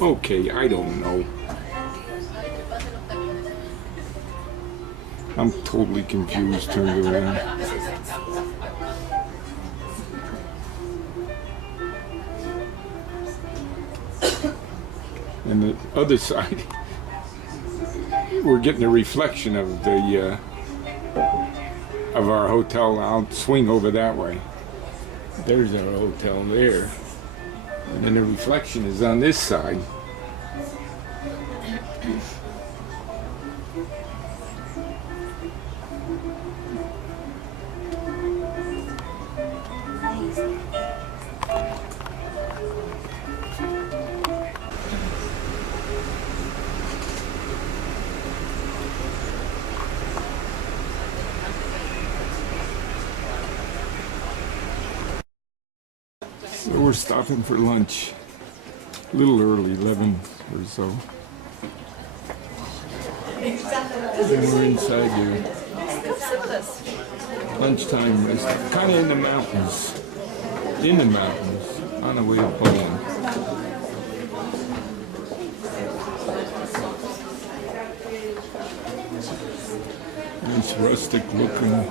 Okay, I don't know. I'm totally confused, turned around. And the other side, we're getting a reflection of the of our hotel. I'll swing over that way. There's our hotel there. And then the reflection is on this side. So we're stopping for lunch. A little early, 11 or so. And we're inside here. Lunchtime restaurant. Kind of in the mountains. In the mountains. On the way to Poland. Nice rustic looking.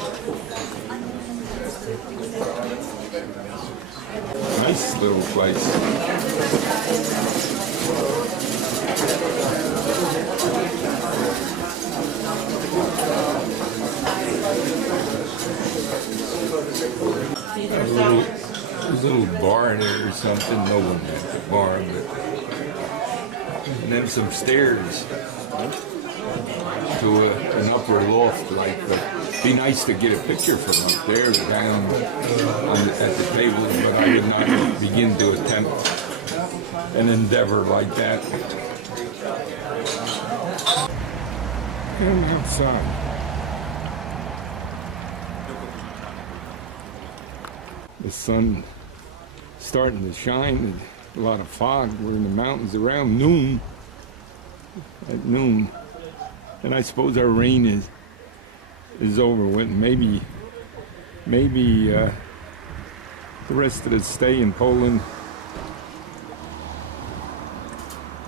Nice little place. There's a little bar in it or something. No one had the bar, but and then some stairs to an upper loft like that. Be nice to get a picture from up there down at the table, but I did not begin to attempt an endeavor like that. And outside. The sun starting to shine, a lot of fog. We're in the mountains around noon, at noon. And I suppose our rain is over with. Maybe the rest of the stay in Poland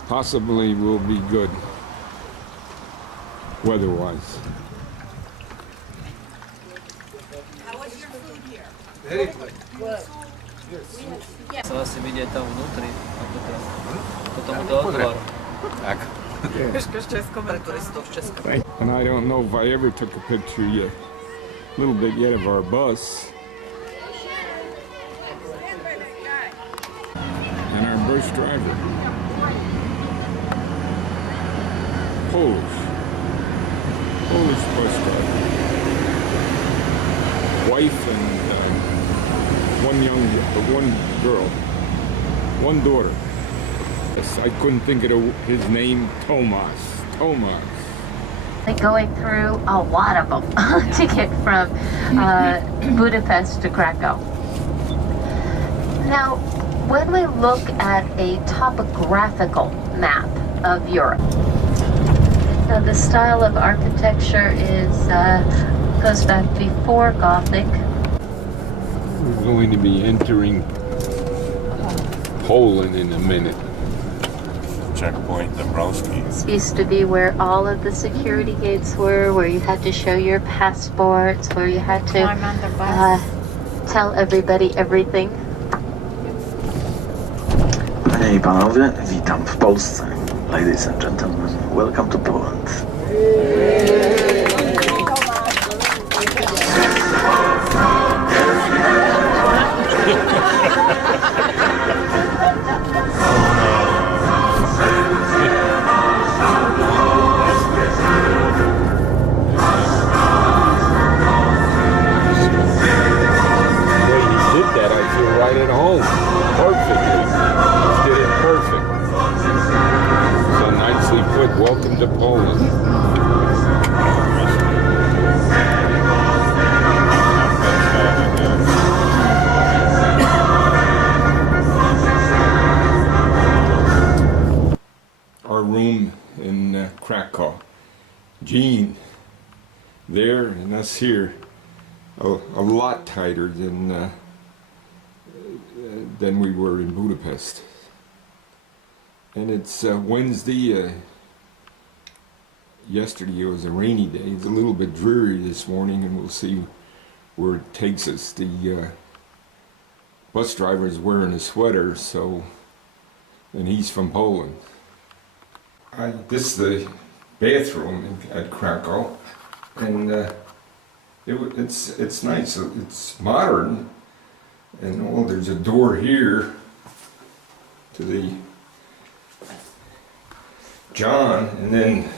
possibly will be good weather-wise. How was your food here? Very good. Chcela si vidieť tam vnútri, ako to potom to otvára. Tak. And I don't know if I ever took a picture yet, a little bit yet of our bus. And our bus driver. Polish bus driver. Wife and one girl, one daughter. Yes, I couldn't think of his name, Tomas. Going through a lot of them to get from Budapest to Krakow. Now, when we look at a topographical map of Europe, now the style of architecture goes back before Gothic. We're going to be entering Poland in a minute. Checkpoint Dombrowski's. Used to be where all of the security gates were, where you had to show your passports, where you had to tell everybody everything. Panie I panowie, witam w Polsce. Ladies and gentlemen, welcome to Poland. Right at home, perfectly. Did it perfect. So nicely put. Welcome to Poland. Our room in Krakow. Jean there and us here, a lot tighter than we were in Budapest. And it's Wednesday. Yesterday it was a rainy day. It's a little bit dreary this morning, and we'll see where it takes us. The bus driver is wearing a sweater, and he's from Poland. This is the bathroom at Krakow, and it's nice. It's modern, and there's a door here to the John, and then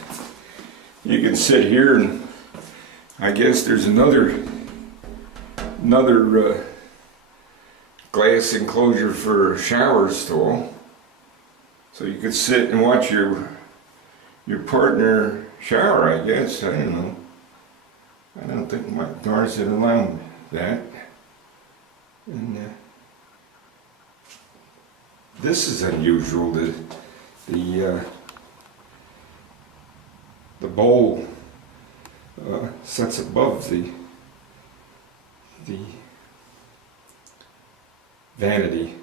you can sit here, and I guess there's another glass enclosure for a shower stall, so you could sit and watch your partner shower. I guess, I don't know. I don't think my Doris had allowed that. And this is unusual. The bowl sits above the vanity.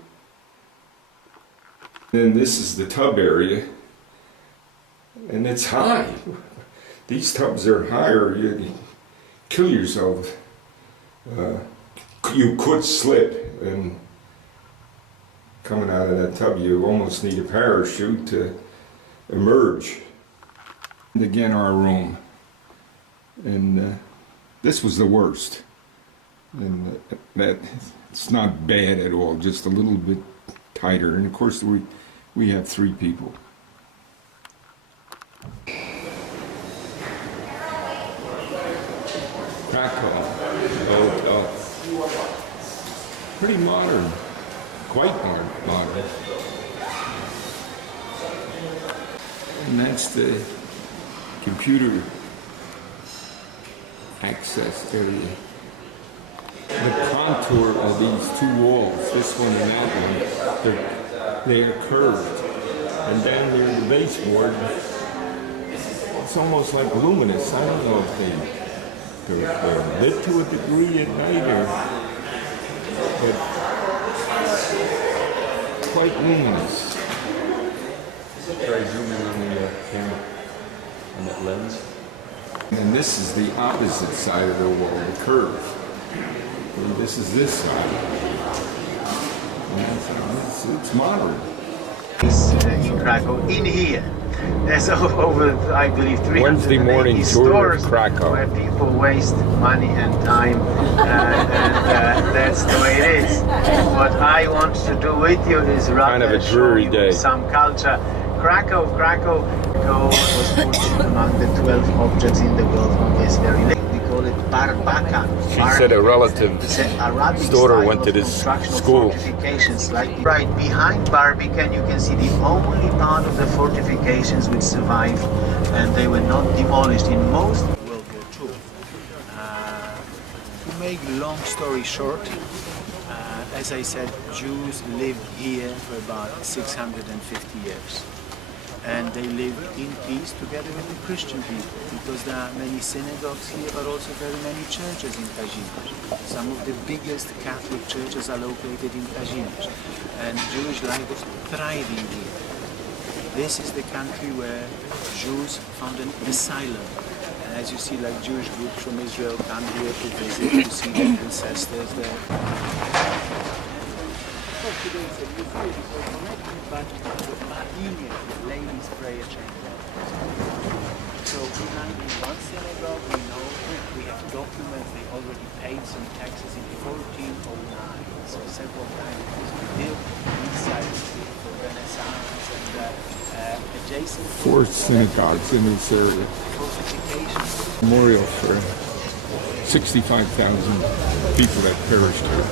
Then this is the tub area, and it's high. These tubs are higher. You kill yourself. You could slip, and coming out of that tub, you almost need a parachute to emerge. And again, our room, and this was the worst, and that it's not bad at all, just a little bit tighter. And of course, we have 3 people. Krakow, pretty modern, quite modern. And that's the computer access area. The contour of these 2 walls, this one and that one, they are curved. And down near the baseboard, it's almost like luminous. I don't know if they're lit to a degree at night, but quite luminous. Try zooming on the camera, on that lens. And this is the opposite side of the wall, the curve. And this is this side. And it's modern. In Krakow, in here. There's over, I believe, 380 Wednesday morning tour of Krakow, where people waste money and time, and that's the way it is. What I want to do with you is rather kind of a dreary show you day. Some culture. Krakow was put among the 12 objects in the world on this very lake. We call it Barbaka. She said a relative's daughter went to this school. Like right behind Barbican, you can see the only part of the fortifications which survived, and they were not demolished in most of World War II. To make long story short, as I said, Jews lived here for about 650 years. And they lived in peace together with the Christian people, because there are many synagogues here, but also very many churches in Kazimierz. Some of the biggest Catholic churches are located in Kazimierz, and Jewish life was thriving here. This is the country where Jews found an asylum. And as you see, like Jewish groups from Israel come here to visit, to see their ancestors there. Today it's a museum because connected back to the Marine, the ladies' prayer chamber. So behind in one synagogue, we know we have documents, they already paid some taxes in 1409. So several times it was rebuilt inside for Renaissance and adjacent. 4 synagogues in this area. Memorial for 65,000 people that perished here.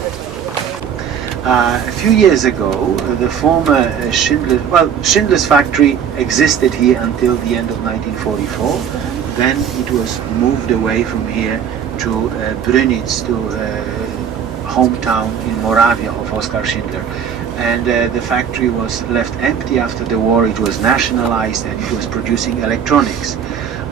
A few years ago, the former Schindler's factory existed here until the end of 1944. Then it was moved away from here to Brünitz, to hometown in Moravia of Oskar Schindler. And the factory was left empty after the war. It was nationalized and it was producing electronics.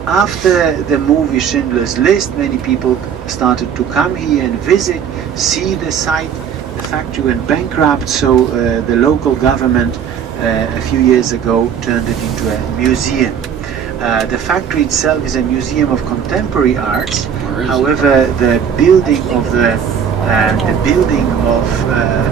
After the movie Schindler's List, many people started to come here and visit, see the site. The factory went bankrupt, so the local government a few years ago turned it into a museum. The factory itself is a museum of contemporary arts. However, the building of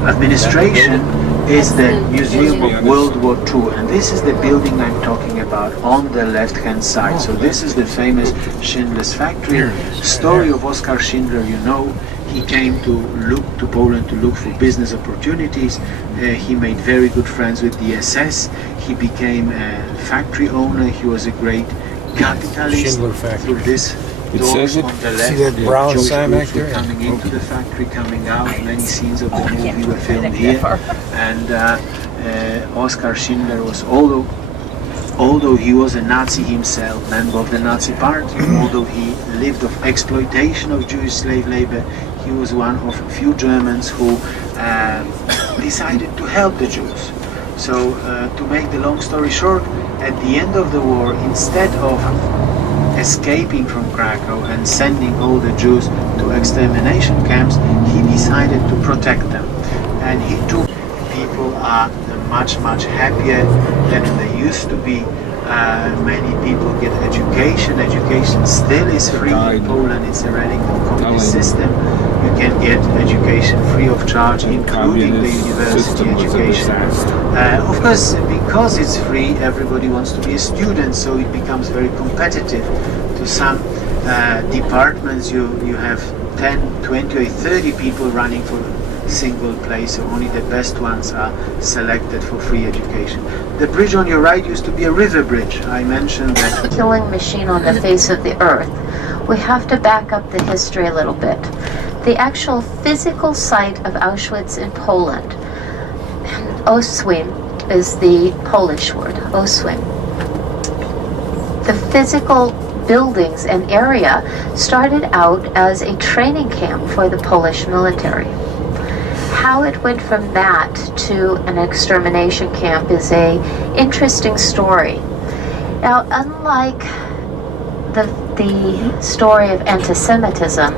administration is the Museum of World War II, and this is the building I'm talking about on the left-hand side. So this is the famous Schindler's factory. Story of Oskar Schindler, you know. He came to Poland to look for business opportunities. He made very good friends with the SS. He became a factory owner. He was a great capitalist. Through this doors on the left, See that brown Jewish sign back groups were there? coming into the factory, coming out. Many scenes of the movie were filmed here. And Oskar Schindler was, although he was a Nazi himself, member of the Nazi party, although he lived of exploitation of Jewish slave labor, he was one of few Germans who decided to help the Jews. So to make the long story short, at the end of the war, instead of escaping from Krakow and sending all the Jews to extermination camps, he decided to protect them. And he took people are much happier than they used to be. Many people get education. Education still is free in Poland. It's a radical communist system. You can get education free of charge, including the university education. Of course, because it's free, everybody wants to be a student, so it becomes very competitive. To some departments, you have 10, 20 or 30 people running for single place, so only the best ones are selected for free education. The bridge on your right used to be a river bridge. I mentioned that. Killing machine on the face of the earth. We have to back up the history a little bit. The actual physical site of Auschwitz in Poland, Oswim is the Polish word, Oswim. The physical buildings and area started out as a training camp for the Polish military. How it went from that to an extermination camp is a interesting story. Now, unlike the story of anti-Semitism,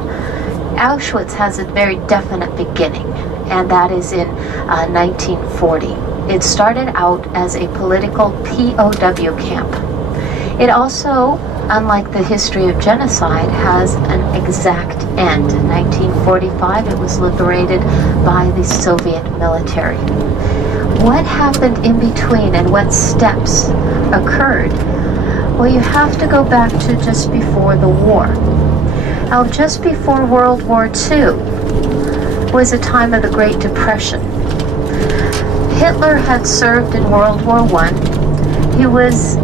Auschwitz has a very definite beginning, and that is in 1940. It started out as a political POW camp. It also, unlike the history of genocide, has an exact end. In 1945, it was liberated by the Soviet military. What happened in between and what steps occurred? Well, you have to go back to just before the war. Now, just before World War II was a time of the Great Depression. Hitler had served in World War I. He was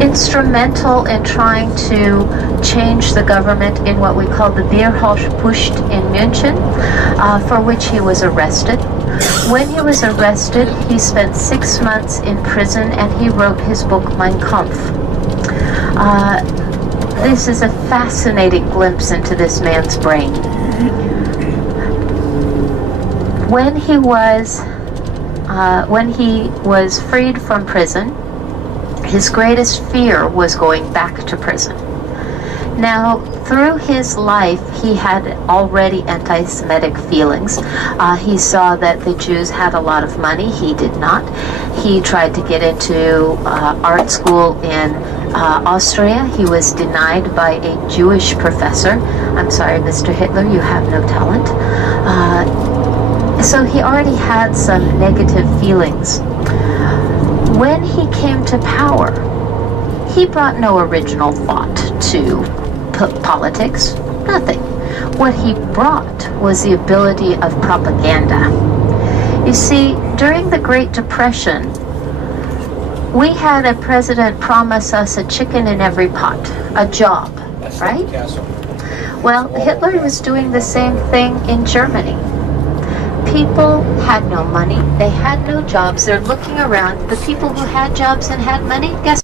instrumental in trying to change the government in what we call the Wehrmachtputsch in München, for which he was arrested. When he was arrested, he spent 6 months in prison and he wrote his book Mein Kampf. This is a fascinating glimpse into this man's brain. When he was freed from prison, his greatest fear was going back to prison. Now, through his life, he had already anti-Semitic feelings. He saw that the Jews had a lot of money. He did not. He tried to get into art school in Austria. He was denied by a Jewish professor. I'm sorry, Mr. Hitler, you have no talent. So he already had some negative feelings. When he came to power, he brought no original thought to politics, nothing. What he brought was the ability of propaganda. You see, during the Great Depression, we had a president promise us a chicken in every pot, a job, right? Well, Hitler was doing the same thing in Germany. People had no money, they had no jobs, they're looking around. The people who had jobs and had money, guess